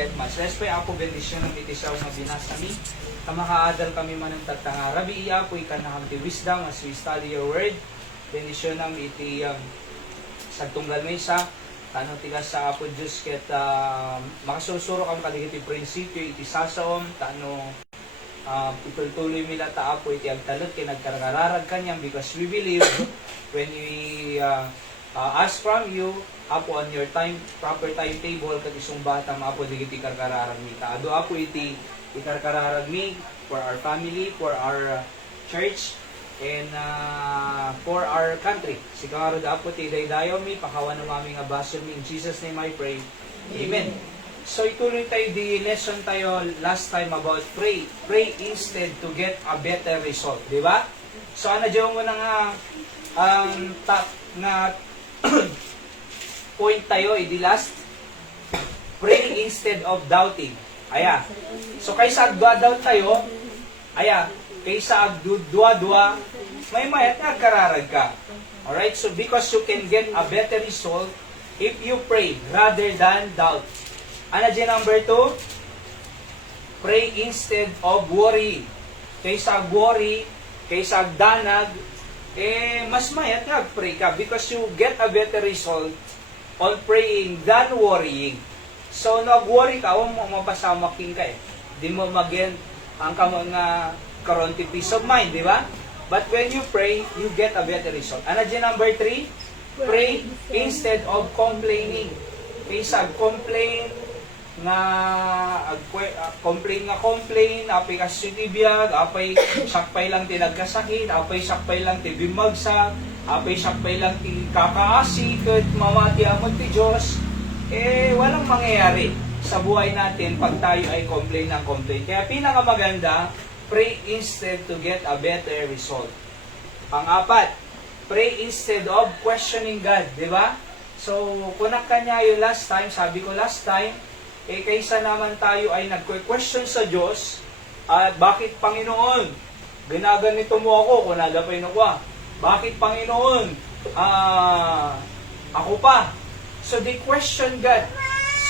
get much. Let's pray, Apo, bendisyon ng itisaw na binasa ni. Kamakaadal kami man ng tatanga. Rabi iya po ikan na hamti wisdom as we study your word. Bendisyon ng iti sa tunggal may isa. Tanong tigas sa Apo Diyos ket makasusuro kang kaligiti prinsipyo iti sasaom. Tanong ituloy mila ta Apo iti agtalot kinagkarararag kanyang because we believe when we ask from you Apo on your proper timetable kat isong bata Apo digiti karkararag mi ta ado Apo iti ikarkararag mi for our family, for our church, and for our country. Siguro Apo ti daydayo mi pakawan ng aming abaso mi in Jesus name I pray. Amen. So ituloy tayo di lesson tayo last time about pray. Pray instead to get a better result, di ba? So ano diyo mo na nga ang top na point tayo di last. Pray instead of doubting. Aya. So kaysa agdua-doubt tayo, aya, kaysa agdua-dua, may mayat na kararag ka. Alright? So because you can get a better result if you pray rather than doubt. Ano dyan number 2? Pray instead of worry. Kaysa worry, kaysa agdanag, mas mayat nga pray ka because you get a better result on praying than worrying. So, nag-worry ka, huwag mo mapasamaking ka Di mo mag-get ang mga karonti peace of mind, di ba? But when you pray, you get a better result. Ano dyan number 3? Pray instead of complaining. Kaysa complain complain, apay kasitibiyag, apay sakpay lang tinagkasakit, apay sakpay lang ti bimagsak, apay sakpay lang ti kakaasi, kat mamati amot ti Diyos, walang mangyayari sa buhay natin pag tayo ay complain ng complain. Kaya pinakamaganda, pray instead to get a better result. Pang-apat, pray instead of questioning God, di ba? So, kunak ka niya yung last time, sabi ko last time, kaysa naman tayo ay nagque-question sa Diyos, at bakit Panginoon? Ginaganito mo ako, kung nagapay na ko. Bakit Panginoon? Ako pa. So they question God.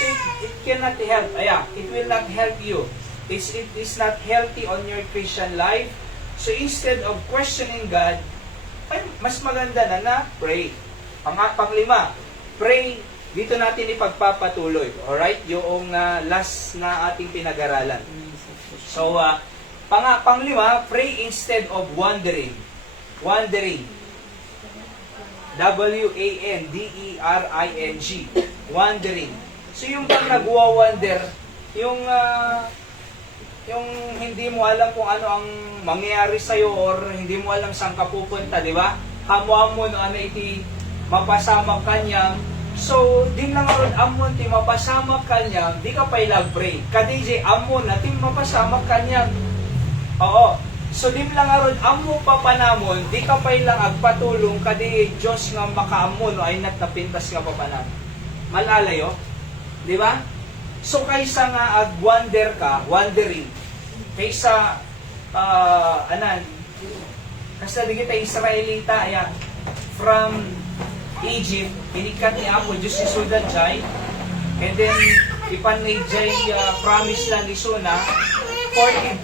So it cannot help. It will not help you. It is not healthy on your Christian life. So instead of questioning God, ay mas maganda na pray. Panglima, pray. Dito natin ipagpapatuloy. Alright? Yung last na ating pinag-aralan. So, panglima, pray instead of wondering. Wondering. W-A-N-D-E-R-I-N-G. Wondering. So, yung pag nagwa-wonder, yung hindi mo alam kung ano ang mangyayari sa'yo or hindi mo alam saan ka pupunta, di ba? Kamuha mo ano iti mapasama kanya. So, din lang ron amon ti mapasama kanya, di ka pa ilag-pray. Kadijay amon na ti mapasama kanya. Oo. So, din lang ron amo papanamon, di ka pa ilang agpatulong, kadi Diyos nga makaamon, ay natapintas nga papanamon. Malalayo? Di ba? So, kaysa nga ag-wonder ka, wondering, kaysa, kasi di kita Israelita, from Egypt, inikat ni Apo Diyos si Sudan Jai, and then ipanay Jai promise lang ni Suna, 40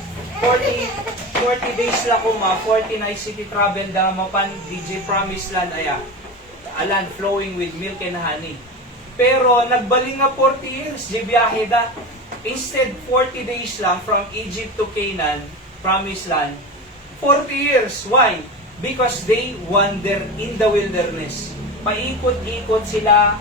days lang kuma, 40 na city travel da mapan DJ promise land a land flowing with milk and honey. Pero nagbaling nga 40 years, di biyahe da. Instead 40 days lang from Egypt to Canaan, promised land, 40 years. Why? Because they wander in the wilderness. Paikot-ikot sila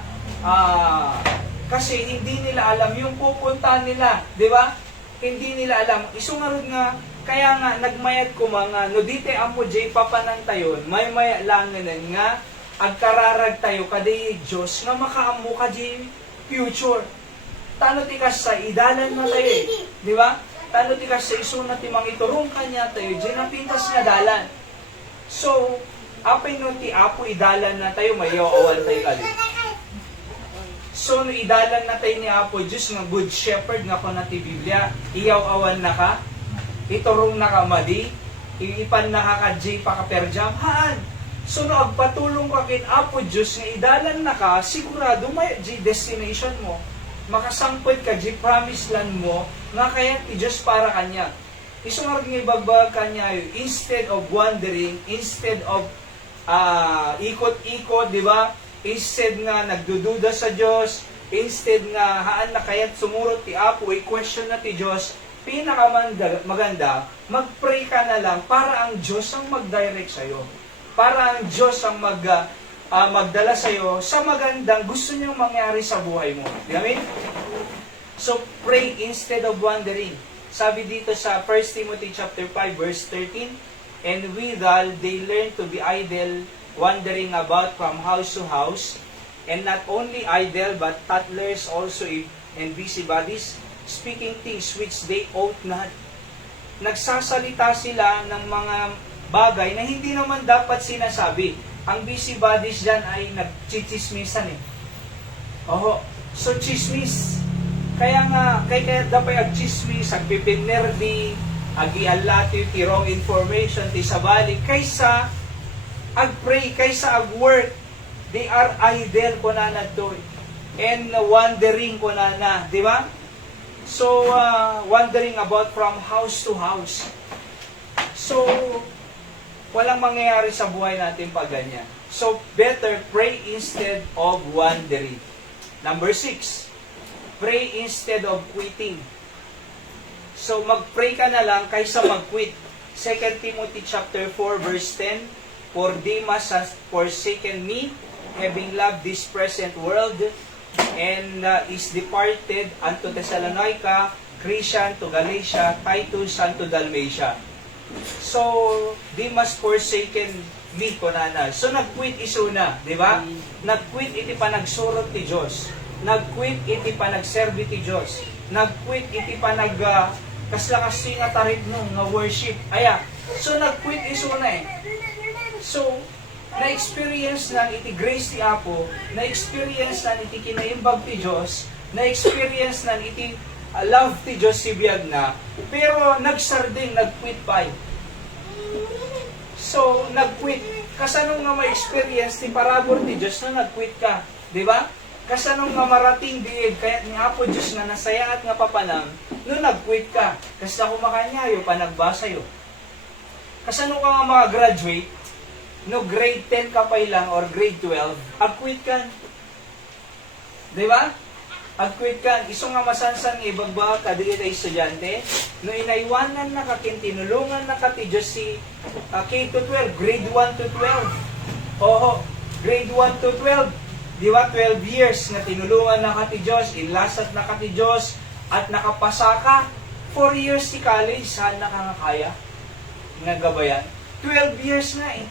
kasi hindi nila alam yung pupuntahan nila, di ba? Hindi nila alam. Isungarod nga, kaya nga nagmayat ko mga no dite amo jay papanan tayon, may langanan nga agkararag tayo kaday Diyos nga makaamo ka jay future. Tano ti kas sa idalan na tayo, di ba? Tano ti kas sa iso na ti mangiturong kanya tayo, jay napintas nga dalan. So, apay no ti apo idalan na tayo, mayawawan tayo kalit. So, no idalan na tayo ni Apo Diyos nga good shepherd nga ko na ti Biblia, iyaw-awan na ka, iturong na ka madi, iipan na ka kadjay pa ka perjam, haan. So, no agpatulong ka kin Apo Diyos nga idalan na ka, sigurado may destination mo. makasangpot ka, di promise land mo, nga kaya ti Diyos para kanya. Isungarag nga ibagbag kanya, instead of wandering, instead of ikot-ikot, di ba? Instead nga nagdududa sa Diyos, instead nga haan na kaya't sumurot ti Apo, i-question na ti Diyos, pinakamaganda, mag-pray ka na lang para ang Diyos ang mag-direct sa'yo. Para ang Diyos ang magdala sa'yo sa magandang gusto niyang mangyari sa buhay mo. Amen? So, pray instead of wandering. Sabi dito sa 1 Timothy chapter 5 verse 13, and withal they learn to be idle, wandering about from house to house, and not only idle, but tattlers also and busybodies, speaking things which they ought not. Nagsasalita sila ng mga bagay na hindi naman dapat sinasabi. Ang busybodies dyan ay nagchichismisan eh. Oho, so chismis. Kaya dapat ag-chismis, agpipinnerdi, ag-ialati, ti wrong information, ti sabali, kaysa ag-pray, kaysa ag-work. They are idle ko na doon. And wandering ko na, di ba? So, wandering about from house to house. So, walang mangyayari sa buhay natin pag ganyan. So, better pray instead of wandering. Number 6, pray instead of quitting. So, mag-pray ka na lang kaysa mag-quit. 2 Timothy chapter 4 verse 10, for Demas has forsaken me, having loved this present world, and is departed unto Thessalonica, Crescens to Galatia, Titus unto Dalmatia. So, Demas forsaken me kunana. So, nag-quit isuna, di ba? Nag-quit iti pa nagsurot ti Diyos. Nag-quit iti pa nagserbi ti Diyos. Nag-quit iti pa kaslakas nga tarit mo, nga worship. Aya, so nag-quit isuna eh. So, na-experience na iti grace ti Apo, na-experience na iti kinaimbag ti Diyos, na-experience na iti love ti Diyos si biyag na, pero nagsarding, nag-quit pa. So, nag-quit. Kasanong nga ma-experience ti parabor ti Diyos na nag-quit ka, di ba? Kasanong nga marating diig, kaya ni Apo Diyos nga nasaya at nga papanang, no nag-quit ka, kasi ako makanyayo, panagbasa yo. Kasanong ka nga makagraduate, no grade 10 ka pa lang or grade 12, ag-quit ka. Di ba? Ag-quit ka. Iso nga masansan ibagba ka dili tayo estudyante, no inaiwanan na ka, tinulungan na ka ti Diyos si K-12, grade 1 to 12. Oho, grade 1 to 12. Di ba? 12 years na tinulungan na ka ti Diyos, inlasat na ka ti Diyos, at nakapasa ka. 4 years si college, saan na ka nga kaya? Nagabayan. 12 years na eh.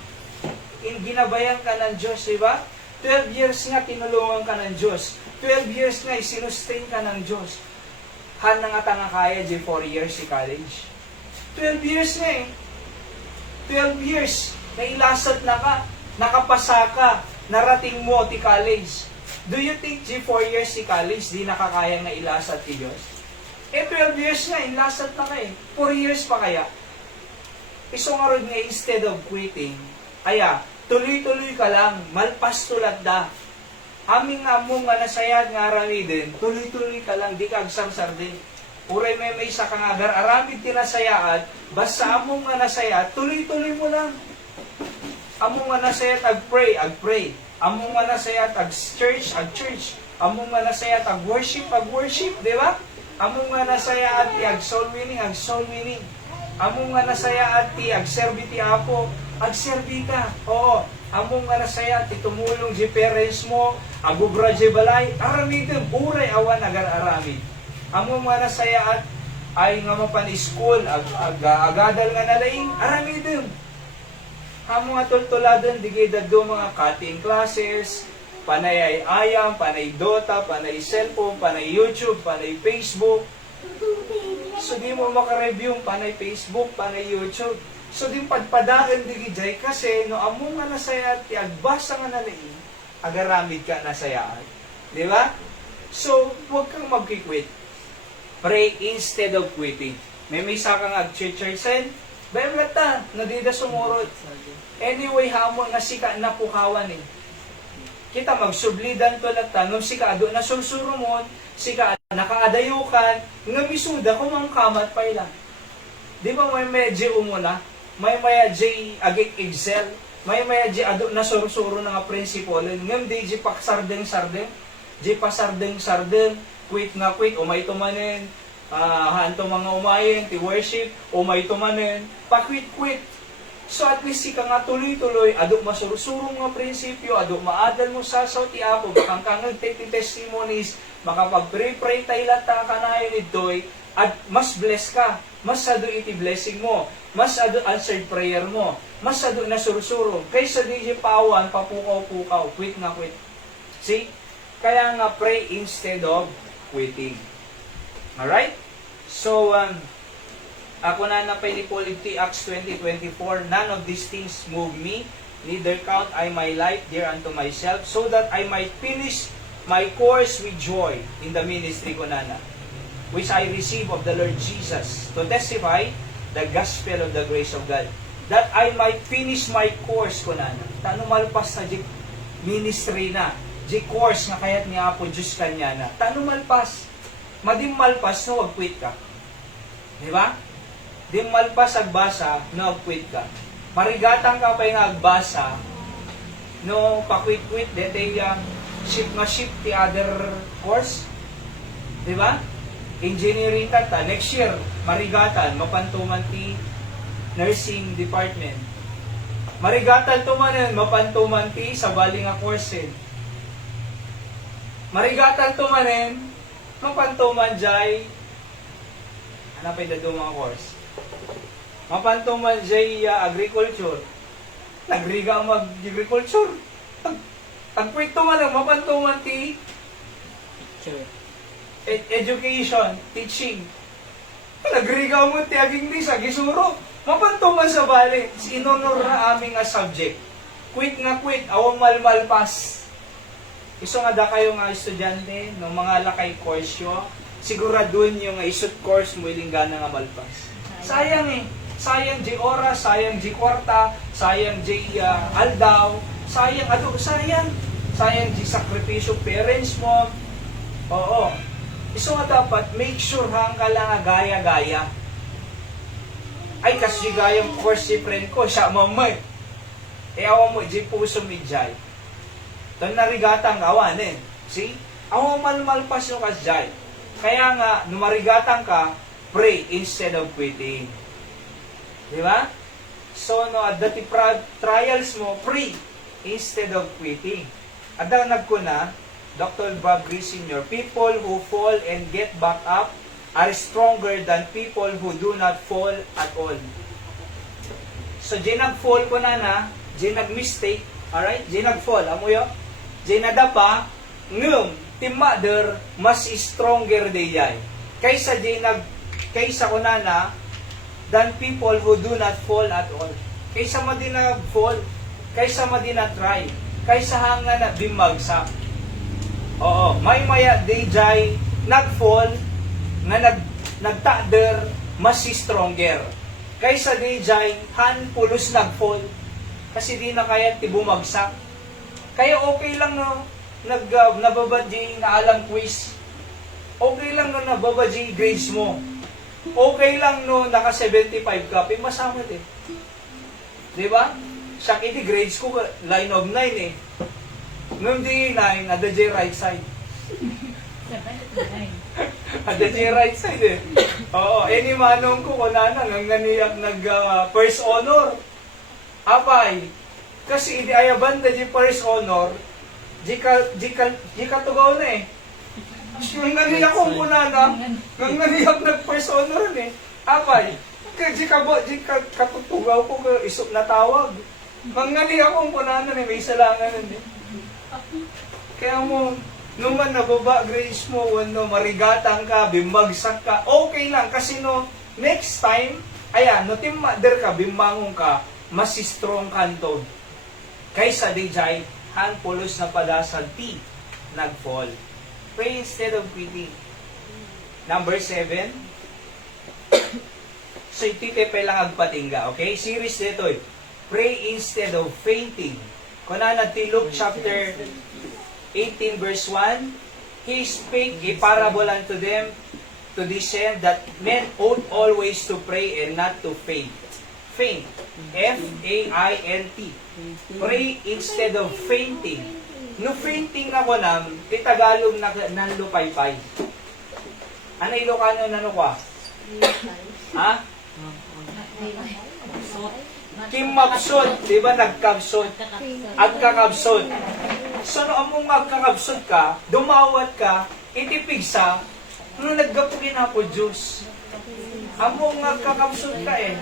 Ginabayan ka ng Diyos, di ba? 12 years nga tinulungan ka ng Diyos. 12 years nga sinustain ka ng Diyos. Han na nga tanga kaya di 4 years si college. 12 years nga eh. 12 years na ilasad na ka, nakapasa ka, narating mo ti college. Do you think di 4 years si college di nakakayang na ilasad ti Diyos? Eh 12 years nga, ilasad na ka eh. 4 years pa kaya? Iso nga rin nga instead of quitting, aya, tuloy-tuloy ka lang, malpas tulad da. Aming among nga nasayad nga arami din, tuloy-tuloy ka lang, di ka agsarsar din. Uray may sa kangagar, aramid tinasayaad, basta among nga nasayad, tuloy-tuloy mo lang. Among nga nasayad, ag-pray, ag-pray. Among nga nasayad, ag-church, ag-church. Among nga nasayad, ag-worship, ag-worship, di ba? Among nga nasayad, ag-soul winning, ag-soul winning. Among nga nasayad, ag-serbi ti Apo, ag-serbi ka. Oo. Among nga nasaya, tumulong di parents mo, agubra di balay, aramidin, uray awan agar-aramid. Among nga nasaya at ay nga mapan-school, agadal nga nalaing, aramidin. Among nga tultuladon, digay do mga cutting classes, panay ay ayam, panay Dota, panay cellphone, panay YouTube, panay Facebook. So di mo makareview, panay Facebook, panay YouTube. So, din padpadagan di gijay kasi no among nga nasayat, ti agbasa nga nalaing, agaramid ka nasayaan. Di ba? So, huwag kang mag-quit. Pray instead of quitting. May sakang ag-church-sen, bayang lata, nadida sumurot. Anyway, hamon nga sika napukawan eh. Kita magsublidan to lata, nung sika ado na susurumon, sika nakaadayukan, nga misuda kung ang kamat pa ilan. Di ba may medyo umuna? May maya J agik excel, may maya J ado na suro-suro na nga prinsipyo, ngam di J paksardeng-sardeng, J pasardeng-sardeng, quit na quit, umay tumanin, hanto mga umayin, ti worship, umay tumanin, pa-quit-quit. So at least ika nga tuloy-tuloy, ado masuro-suro nga prinsipyo, ado maadal mo sa ti Apo, bakang kangag testimonies, makapag-pray-pray tayo lata ka na yun ito'y, at mas bless ka, mas ado iti blessing mo, mas ado answered prayer mo, mas ado na sursuro, kaysa di pawan, papukaw-pukaw, quit na quit. See? Kaya nga pray instead of quitting. Alright? So, ako na napay ni Paul iti Acts 20:24, none of these things move me, neither count I my life dear unto myself, so that I might finish my course with joy in the ministry ko nana, which I receive of the Lord Jesus, to testify the gospel of the grace of God, that I might finish my course ko nana. Tano malpas na di ministry na, di course nga kayat ni Apo Diyos kanya na. Tano malpas, madim malpas no wag-quit ka. Di ba? Di malpas agbasa no wag-quit ka. Marigatang ka pa yung agbasa no pa-quit-quit, dete ship ti other course. Di ba? Engineering kata, next year, marigatan, mapantuman ti nursing department. Marigatan tumanen, mapantuman ti sa baling nga course. Marigatan tumanen, mapantuman jay, ano pa yung mga course? Mapantuman jay agriculture. Nagriga mag-agriculture. Tag-quit tumanen, mapantuman ti education, teaching. Nagrigaw mo ti aging di sa gisuro. Mapantuman sa bali. Inonor na aming subject. Quit na quit. Awang malmalpas. Iso nga da kayo nga estudyante ng mga lakay course yo, siguraduhin nyo nga isut course mo iling gana nga malpas. Sayang eh. Sayang di oras, sayang di kwarta, sayang di aldaw, sayang sayang. Sayang di sakripisyo parents mo. Oo. Iso nga dapat, make sure hang ka lang gaya-gaya. Ay, kasi gayang course si friend ko, siya mamay. Awan mo, di puso midjay. Ito narigatang awan eh. See? Awan malmalpas yung kasjay. Kaya nga, numarigatang ka, pray instead of quitting. Di ba? So, no, at dati trials mo, pray instead of quitting. At daw nagkuna, Dr. Bob Greer Sr., people who fall and get back up are stronger than people who do not fall at all. So, di nag-fall ko na, di nag-mistake, alright? Di nag-fall, amo yun? Di nadapa, ngum, ti mother, mas stronger di yay. Kaysa ko na, than people who do not fall at all. Kaysa mo di nag-fall, kaysa mo di na-try, kaysa hanga na bimagsak. Oo, may maya DJ nag-fall nga nagtader mas stronger. Kaysa DJ pulos nag-fall kasi di na kaya ti bumagsak. Kaya okay lang no nababad di na alam quiz. Okay lang no nababad di grades mo. Okay lang no naka 75 ka, masama din. Di ba? Siya kiti grades ko line of 9 eh. Ngam di 9, ada di right side. Ada di right side eh. Oo, any manong ko kunana nang ganiyak first honor. Apay, kasi idi ayaban da di first honor, di ka tugaw na eh. Nang ganiyak kong kunana, nang ganiyak first honor eh. Apay, di katutugaw ko isok na tawag. Nang ganiyak kong kunana eh, may salangan eh. Kaya mo, naman nababa grades mo, no, marigatang ka, bimagsak ka, okay lang. Kasi no, next time, ayan, no, timmader ka, bimbangon ka, mas strong kanton. Kaysa DJ, handpulos na padasal ti, nag-fall. Pray instead of quitting. Number 7. So, ititepe lang agpatingga, okay? Series dito, pray instead of fainting. Kuna na ti Luke chapter 18 verse 1, He spake a parable unto them to this end, that men ought always to pray and not to faint. Faint. F-A-I-N-T. Pray instead of fainting. No fainting na ko nam, Tagalog na nanlupaypay. Ano Ilocano na ka? Ha? Kimapsot, di ba nagkabsot? Agkakabsot. So, no among agkakabsot ka, dumawat ka, itipigsa, no naggapugin na po Diyos. Among agkakabsot ka eh.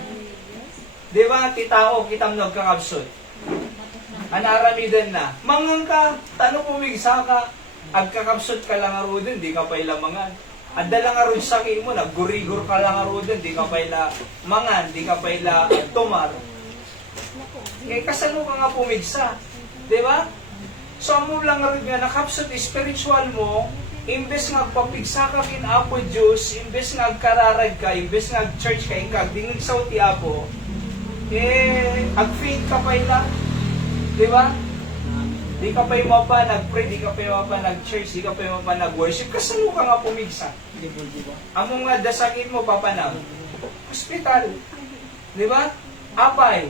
Di ba, titao, kitam nagkakabsot. Anaramidan na. Mangang ka, tanong pumigsa ka, agkakabsot ka lang aro dun, di ka pa ilamangan. Adda lang aro sa akin mo, naggurigor ka lang aro dun, di ka pa ila mangan, di ka pa ila tumar. Eh, kasano ka nga pumigsa? Di ba? So, mo lang rin nga, nakapsot spiritual mo, imbes nga papigsa ka kin Apo Diyos, imbes nga agkararag ka, imbes nga church ka, ikag, dingig sa uti Apo, eh, ag-faint ka pa ila. Di ba? Di ka pa yung mapa nag-pray, di ka pa yung mapa nag-church, di ka pa yung mapa nag-worship, kasano ka nga pumigsa? Amo nga dasakit mo, papanaw. Hospital. Di ba? Apay.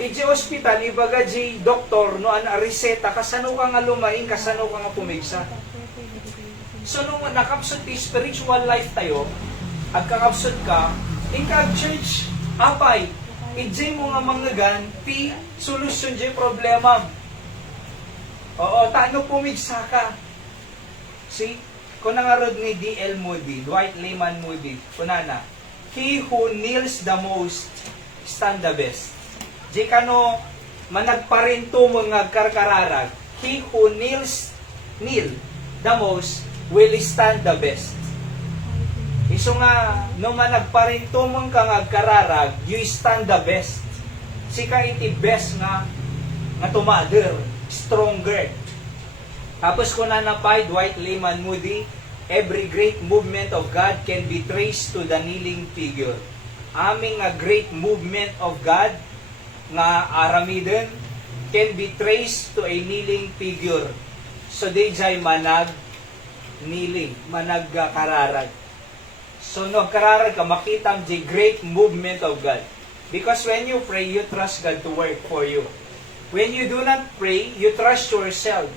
Iji hospital, ibaga ji doktor, no, an reseta, kasano ka nga lumaing, kasano ka nga pumigsa. So, nung nakapsot ti spiritual life tayo, agkakapsot ka, ikag church, apay, iji mo nga manggagan, ti solusyon di problema. Oo, tano pumigsa ka. See? Kung nangarod ni D.L. Moody, Dwight Lyman Moody, kunana, he who kneels the most, stand the best. Di kano, managparinto mga karkararag, he who kneel the most, will stand the best. Iso nga, no managparinto mga kararag, you stand the best. Sika iti best nga tumader, stronger. Tapos kung nanapay, Dwight Lyman Moody, every great movement of God can be traced to the kneeling figure. Aming a great movement of God nga aramiden can be traced to a kneeling figure. So di jay manag kneeling, manag kararag. So no kararag ka, makitam di great movement of God. Because when you pray, you trust God to work for you. When you do not pray, you trust yourself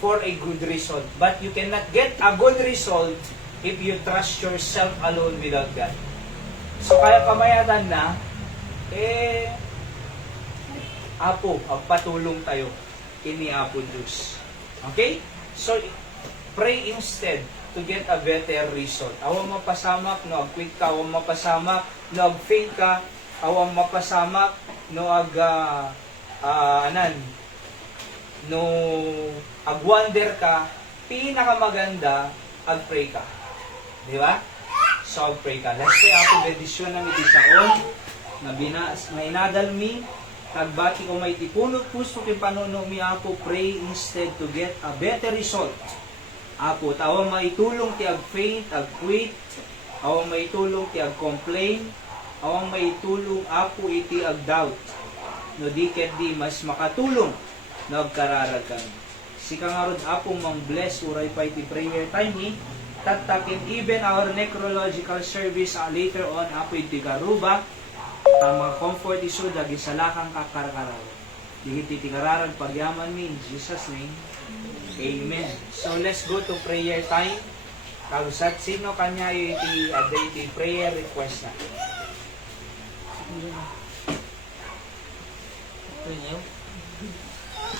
for a good result. But you cannot get a good result if you trust yourself alone without God. So kaya kamayatan na, Apo, agpatulong tayo ini Apo Diyos. Okay? So, pray instead to get a better result. Awang mapasamak, no ag-quit ka, awang mapasamak, no ag-faint ka, awang mapasamak, no no ag-wonder ka, pinakamaganda, ag-pray ka. Di ba? So, ag-pray ka. Let's pray, Apo, bendisyon ng itisaon, na inadal mi, nagbati ko may tipunot puso kay panuno mi Apo, pray instead to get a better result. Apo, tawang maitulong ti ag-faint, ag-quit, awang maitulong ti ag-complain, awang maitulong Apo iti ag-doubt. No di ket di mas makatulong na agkararag kami. Sika nga rod Apo mang bless uray pa iti prayer time ni, tatakin even our necrological service later on Apo iti garuba, ang mga comfort iso dagi salakang kakarkaraw. Dihiti tikararag pagyaman mi in Jesus name. Amen. So let's go to prayer time. Kagusat sino kanya iti iti prayer request na.